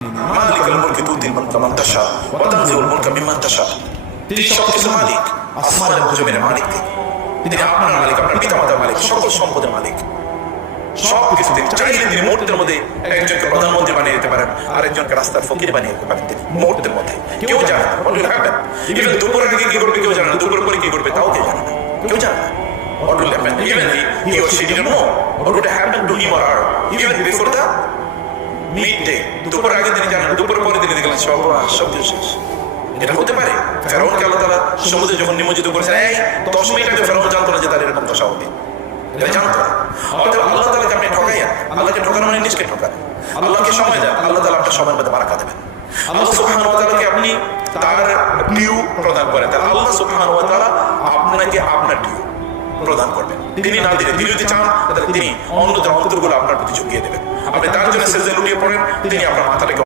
মালিকুল মুলকি তুতিল মুলকা মান তাশা ওয়া তানজিউল মুলকা মিম্মান তাশা। তিনি সবকিছুর মালিক, আসমান এবং জমিনের মালিক তিনি। আপনার মালিক, আপনার পিতামাতার মালিক, সকল সম্পদের মালিক। সব কিছুতে চাইলে তিনি মুহূর্তের মধ্যে একজনকে প্রধানমন্ত্রী বানিয়ে দিতে পারেন, আরেকজনকে রাস্তার ফকির বানিয়ে দিতে পারেন তিনি মুহূর্তের মধ্যে। কেউ জানে না what will happen। ইভেন দুপুরের দিকে কি করবে কেউ জানে না, দুপুরের পরে কি করবে তাও কেউ জানে না, কেউ জানে না what will happen। Even he or she didn't know what would happen to him or her even before the midday। দুপুর আগে তিনি জানেন, দুপুরের পরে তিনি দেখলেন সব কিছু শেষ। এটা হতে পারে ফেরাউনকে আল্লাহ তাআলা সমুদ্রে যখন নিমজ্জিত করেছেন, এই 10 মিনিট আগে ফেরাউন জানতো না যে তার এরকম দশা হবে, এটা জানতো না। অতএব আল্লাহ তাআলাকে আপনি ঠকাইয়া, আল্লাহকে ঠকানো মানে নিজকে ঠকান। আল্লাহকে সময় দেন, আল্লাহ তাআলা আপনার সময়ের মধ্যে বারাকা দেবেন। আল্লাহ সুবহানাহু ওয়া তাআলাকে আপনি তার ডিউ প্রদান করেন, তাহলে আল্লাহ সুবহানাহু ওয়া তাআলা আপনাকে আপনার ডিউ প্রদান করবেন। তিনি না দিলে, তিনি যদি চান তাহলে তিনি অন্যদের অন্তরগুলো আপনার প্রতি ঝুঁকিয়ে দেবেন। আপনি তার জন্য সেজদায় লুটিয়ে পড়েন, তিনি আপনার মাথাটাকে